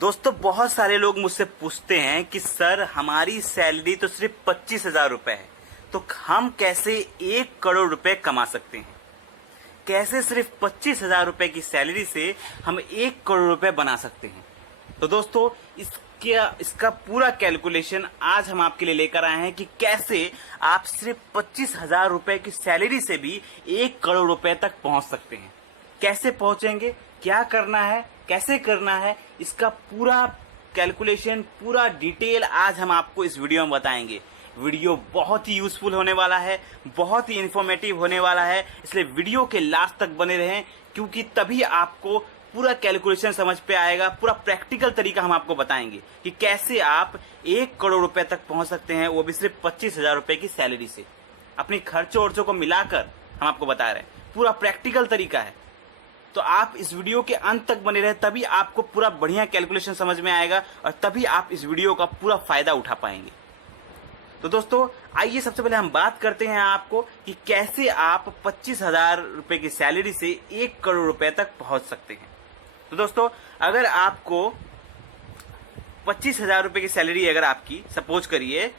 दोस्तों बहुत सारे लोग मुझसे पूछते हैं कि सर हमारी सैलरी तो सिर्फ 25,000 रुपए है, तो हम कैसे 1 करोड़ रुपए कमा सकते हैं। कैसे सिर्फ 25,000 रुपए की सैलरी से हम 1 करोड़ रुपए बना सकते हैं। तो दोस्तों इसका पूरा कैलकुलेशन आज हम आपके लिए लेकर आए हैं कि कैसे आप सिर्फ 25,000 रुपए की सैलरी से भी 1 करोड़ रुपए तक पहुंच सकते हैं। कैसे पहुंचेंगे, क्या करना है, कैसे करना है, इसका पूरा कैलकुलेशन, पूरा डिटेल आज हम आपको इस वीडियो में बताएंगे। वीडियो बहुत ही यूजफुल होने वाला है, बहुत ही इंफॉर्मेटिव होने वाला है, इसलिए वीडियो के लास्ट तक बने रहें, क्योंकि तभी आपको पूरा कैलकुलेशन समझ पे आएगा। पूरा प्रैक्टिकल तरीका हम आपको बताएंगे कि कैसे आप 1 करोड़ रुपए तक पहुंच सकते हैं, वो भी सिर्फ 25,000 रुपए की सैलरी से। अपनी खर्चों वर्चों को मिलाकर हम आपको बता रहे हैं, पूरा प्रैक्टिकल तरीका है। तो आप इस वीडियो के अंत तक बने रहे, तभी आपको पूरा बढ़िया कैलकुलेशन समझ में आएगा और तभी आप इस वीडियो का पूरा फायदा उठा पाएंगे। तो दोस्तों आइए सबसे पहले हम बात करते हैं आपको कि कैसे आप 25,000 रुपए की सैलरी से 1 करोड़ रुपए तक पहुंच सकते हैं। तो दोस्तों अगर आपको 25,000 रुपए की सैलरी अगर आपकी सपोज करिए,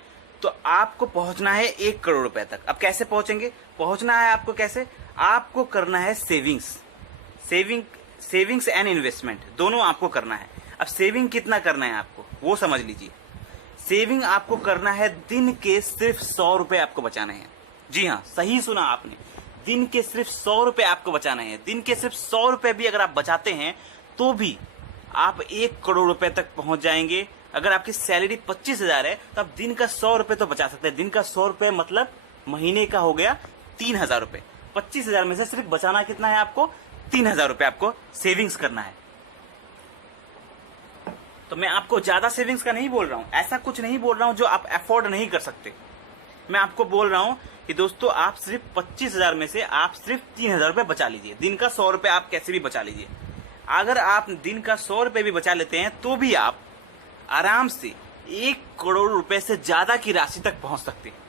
तो आपको पहुंचना है 1 करोड़ रुपए तक। अब कैसे पहुंचेंगे, पहुंचना है आपको कैसे, आपको करना है सेविंग्स एंड इन्वेस्टमेंट, दोनों आपको करना है। अब सेविंग कितना करना है आपको वो समझ लीजिए। सेविंग आपको करना है दिन के सिर्फ 100 रुपए आपको बचाने हैं। जी हाँ, सही सुना आपने, दिन के सिर्फ 100 रुपए आपको बचाने हैं। दिन के सिर्फ 100 रुपए भी अगर आप बचाते हैं तो भी आप 1 करोड़ रुपए तक पहुंच जाएंगे। अगर आपकी सैलरी 25,000 है तो आप दिन का 100 रुपए तो बचा सकते हैं। दिन का 100 रुपए मतलब महीने का हो गया 3,000 रुपए। 25,000 में से सिर्फ बचाना कितना है आपको, 3,000 रुपए आपको सेविंग्स करना है। तो मैं आपको ज्यादा सेविंग्स का नहीं बोल रहा हूं, ऐसा कुछ नहीं बोल रहा हूं जो आप अफोर्ड नहीं कर सकते। मैं आपको बोल रहा हूं कि दोस्तों आप सिर्फ 25,000 में से आप सिर्फ 3,000 रुपए बचा लीजिए। दिन का 100 रुपए आप कैसे भी बचा लीजिए। अगर आप दिन का 100 रुपए भी बचा लेते हैं तो भी आप आराम से 1 करोड़ रुपए से ज्यादा की राशि तक पहुंच सकते हैं।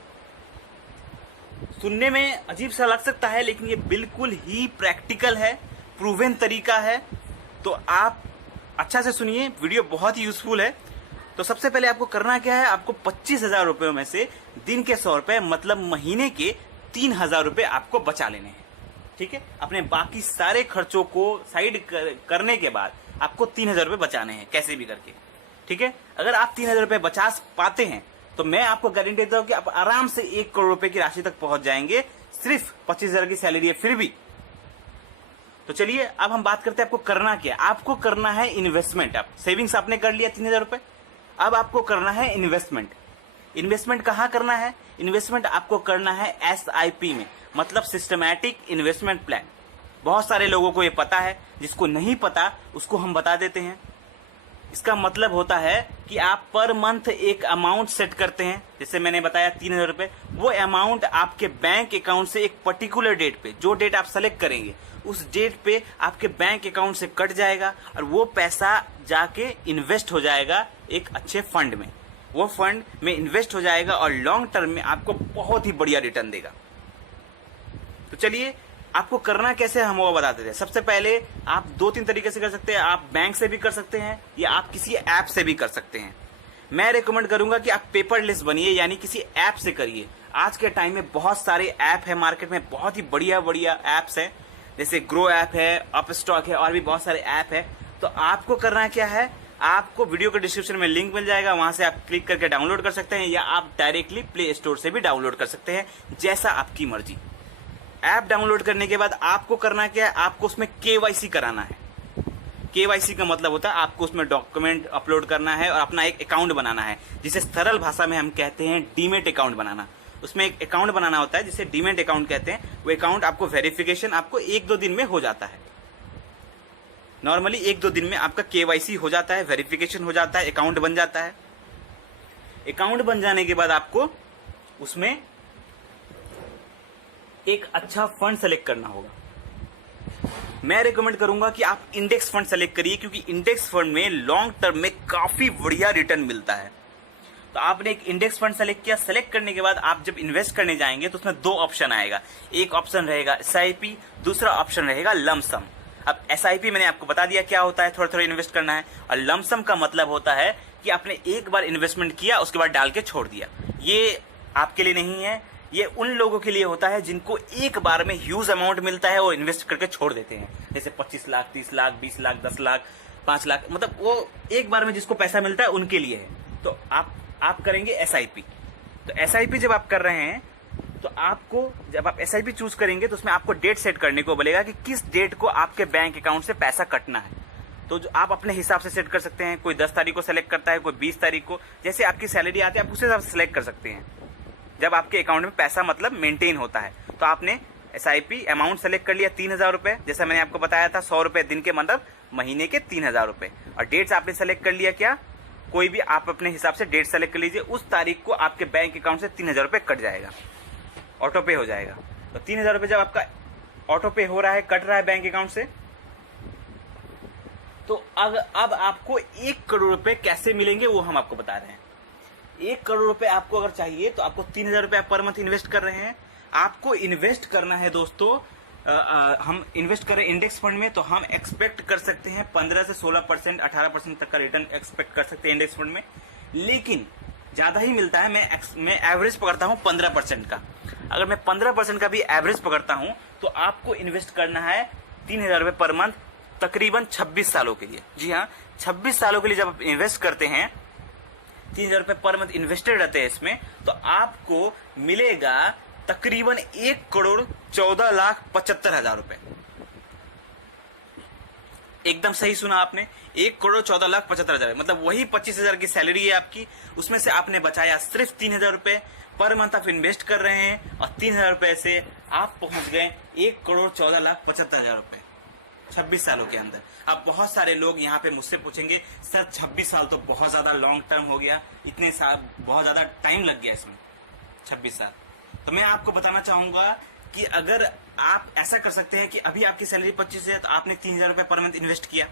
सुनने में अजीब सा लग सकता है, लेकिन ये बिल्कुल ही प्रैक्टिकल है, प्रूवन तरीका है। तो आप अच्छा से सुनिए, वीडियो बहुत ही यूजफुल है। तो सबसे पहले आपको करना क्या है, आपको 25,000 रुपयों में से दिन के 100 रुपए मतलब महीने के 3,000 रुपए आपको बचा लेने हैं। ठीक है, अपने बाकी सारे खर्चों को साइड करने के बाद आपको 3,000 रुपए बचाने हैं कैसे भी करके। ठीक है, अगर आप 3,000 रुपए बचा पाते हैं तो मैं आपको गारंटी देता हूं कि आप आराम से 1 करोड़ रुपए की राशि तक पहुंच जाएंगे, सिर्फ 25,000 की सैलरी है फिर भी। तो चलिए अब हम बात करते हैं आपको करना क्या। आपको करना है इन्वेस्टमेंट। आप सेविंग्स आपने कर लिया 3,000 रुपए, अब आपको करना है इन्वेस्टमेंट। इन्वेस्टमेंट कहाँ करना है, इन्वेस्टमेंट आपको करना है SIP में, मतलब सिस्टमैटिक इन्वेस्टमेंट प्लान। बहुत सारे लोगों को ये पता है, जिसको नहीं पता उसको हम बता देते हैं। इसका मतलब होता है कि आप पर मंथ एक अमाउंट सेट करते हैं, जैसे मैंने बताया 3,000 रुपए। वो अमाउंट आपके बैंक अकाउंट से एक पर्टिकुलर डेट पे, जो डेट आप सेलेक्ट करेंगे उस डेट पे आपके बैंक अकाउंट से कट जाएगा और वो पैसा जाके इन्वेस्ट हो जाएगा एक अच्छे फंड में। वो फंड में इन्वेस्ट हो जाएगा और लॉन्ग टर्म में आपको बहुत ही बढ़िया रिटर्न देगा। तो चलिए आपको करना कैसे हम वो बता देते हैं। सबसे पहले आप 2-3 तरीके से कर सकते हैं। आप बैंक से भी कर सकते हैं या आप किसी ऐप से भी कर सकते हैं। मैं रेकमेंड करूंगा कि आप पेपरलेस बनिए, यानी किसी ऐप से करिए। आज के टाइम में बहुत सारे ऐप है मार्केट में, बहुत ही बढ़िया बढ़िया ऐप्स हैं, जैसे ग्रो ऐप है, अपस्टॉक है और भी बहुत सारे ऐप है। तो आपको करना क्या है, आपको वीडियो के डिस्क्रिप्शन में लिंक मिल जाएगा, वहां से आप क्लिक करके डाउनलोड कर सकते हैं या आप डायरेक्टली प्ले स्टोर से भी डाउनलोड कर सकते हैं, जैसा आपकी मर्जी। ऐप डाउनलोड करने के बाद आपको करना क्या है, आपको उसमें KYC कराना है। KYC का मतलब होता है आपको उसमें डॉक्यूमेंट अपलोड करना है और अपना एक अकाउंट बनाना है, जिसे सरल भाषा में हम कहते हैं डीमेट अकाउंट बनाना। उसमें एक अकाउंट बनाना होता है जिसे डीमेट अकाउंट कहते हैं। वो अकाउंट आपको वेरिफिकेशन आपको 1-2 दिन में हो जाता है। नॉर्मली 1-2 दिन में आपका KYC हो जाता है, वेरिफिकेशन हो जाता है, अकाउंट बन जाता है। अकाउंट बन जाने के बाद आपको उसमें एक अच्छा फंड सेलेक्ट करना होगा। मैं रिकमेंड करूंगा कि आप इंडेक्स फंड सेलेक्ट करिए, क्योंकि इंडेक्स फंड में लॉन्ग टर्म में काफी बढ़िया रिटर्न मिलता है। तो आपने एक इंडेक्स फंड सेलेक्ट किया। सेलेक्ट करने के बाद आप जब इन्वेस्ट करने जाएंगे तो उसमें 2 ऑप्शन आएगा। एक ऑप्शन रहेगा SIP, दूसरा ऑप्शन रहेगा लमसम। अब SIP मैंने आपको बता दिया क्या होता है, थोड़ा थोड़ा इन्वेस्ट करना है। और लमसम का मतलब होता है कि आपने एक बार इन्वेस्टमेंट किया, उसके बाद डाल के छोड़ दिया। ये आपके लिए नहीं है, ये उन लोगों के लिए होता है जिनको एक बार में ह्यूज अमाउंट मिलता है, वो इन्वेस्ट करके छोड़ देते हैं। जैसे 25 लाख, 30 लाख, 20 लाख, 10 लाख, 5 लाख, मतलब वो एक बार में जिसको पैसा मिलता है उनके लिए है। तो आप करेंगे SIP। तो SIP जब आप कर रहे हैं तो आपको, जब आप SIP चूज करेंगे तो उसमें आपको डेट सेट करने को बोलेगा कि किस डेट को आपके बैंक अकाउंट से पैसा कटना है। तो जो आप अपने हिसाब से सेट कर सकते हैं। कोई 10 तारीख को सेलेक्ट करता है, कोई 20 तारीख को, जैसे आपकी सैलरी आती है आप उस हिसाब से सेलेक्ट कर सकते हैं। जब आपके अकाउंट में पैसा मतलब मेंटेन होता है तो आपने SIP अमाउंट सेलेक्ट कर लिया 3000 रुपए, जैसा मैंने आपको बताया था 100 रुपए दिन के, मतलब महीने के 3000 रुपए। और डेट्स आपने सेलेक्ट कर लिया, क्या कोई भी आप अपने हिसाब से डेट सेलेक्ट कर लीजिए, उस तारीख को आपके बैंक अकाउंट से 3000 रुपए कट जाएगा, ऑटो पे हो जाएगा। तो 3000 रुपए जब आपका ऑटो पे हो रहा है, कट रहा है बैंक अकाउंट से, तो अब आपको 1 करोड़ रुपए कैसे मिलेंगे वो हम आपको बता रहे हैं। 1 करोड़ रुपए आपको अगर चाहिए तो आपको 3000 रुपए पर मंथ इन्वेस्ट कर रहे हैं। आपको इन्वेस्ट करना है दोस्तों, हम इन्वेस्ट करें इंडेक्स फंड में तो हम एक्सपेक्ट कर सकते हैं 15 से 16%, 18% तक का रिटर्न एक्सपेक्ट कर सकते हैं इंडेक्स फंड में, लेकिन ज्यादा ही मिलता है। मैं एवरेज पकड़ता हूं 15% का। अगर मैं 15% का भी एवरेज पकड़ता हूं तो आपको इन्वेस्ट करना है 3000 रुपए पर मंथ, तकरीबन 26 सालों के लिए। जी हाँ, 26 सालों के लिए जब आप इन्वेस्ट करते हैं, 3000 रुपए पर मंथ इन्वेस्टेड रहते हैं इसमें, तो आपको मिलेगा तकरीबन 1,14,75,000 रुपए। एकदम सही सुना आपने, 1,14,75,000, मतलब वही 25,000 की सैलरी है आपकी, उसमें से आपने बचाया सिर्फ 3000 रुपए पर मंथ आप इन्वेस्ट कर रहे हैं, और 3000 रुपए से आप पहुंच गए 1,14,75,000 रुपए 26 सालों के अंदर। अब बहुत सारे लोग यहाँ पे मुझसे पूछेंगे, सर 26 साल तो बहुत ज्यादा लॉन्ग टर्म हो गया, इतने साल बहुत ज्यादा टाइम लग गया इसमें, 26 साल। तो मैं आपको बताना चाहूंगा कि अगर आप ऐसा कर सकते हैं कि अभी आपकी सैलरी 25 है तो आपने 3000 रुपए पर मंथ इन्वेस्ट किया,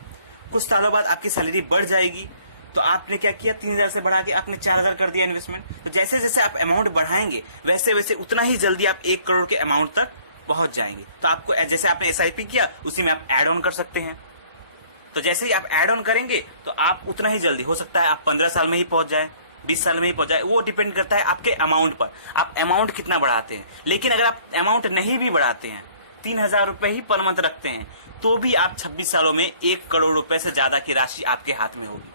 कुछ सालों बाद आपकी सैलरी बढ़ जाएगी तो आपने क्या किया, 3000 से बढ़ा के आपने 4000 कर दिया इन्वेस्टमेंट। तो जैसे जैसे आप अमाउंट बढ़ाएंगे वैसे वैसे उतना ही जल्दी आप 1 करोड़ के अमाउंट तक पहुंच जाएंगे। तो आपको जैसे आपने SIP किया उसी में आप ऐड ऑन कर सकते हैं। तो जैसे ही आप ऐड ऑन करेंगे तो आप उतना ही जल्दी, हो सकता है आप 15 साल में ही पहुंच जाए, 20 साल में ही पहुंच जाए, वो डिपेंड करता है आपके अमाउंट पर, आप अमाउंट कितना बढ़ाते हैं। लेकिन अगर आप अमाउंट नहीं भी बढ़ाते हैं, 3000 रुपए ही पर मंथ रखते हैं, तो भी आप 26 सालों में 1 करोड़ रुपए से ज्यादा की राशि आपके हाथ में होगी।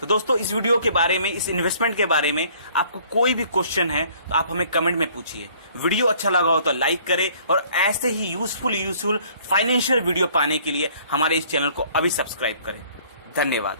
तो दोस्तों, इस वीडियो के बारे में, इस इन्वेस्टमेंट के बारे में आपको कोई भी क्वेश्चन है तो आप हमें कमेंट में पूछिए। वीडियो अच्छा लगा हो तो लाइक करें, और ऐसे ही यूजफुल फाइनेंशियल वीडियो पाने के लिए हमारे इस चैनल को अभी सब्सक्राइब करें। धन्यवाद।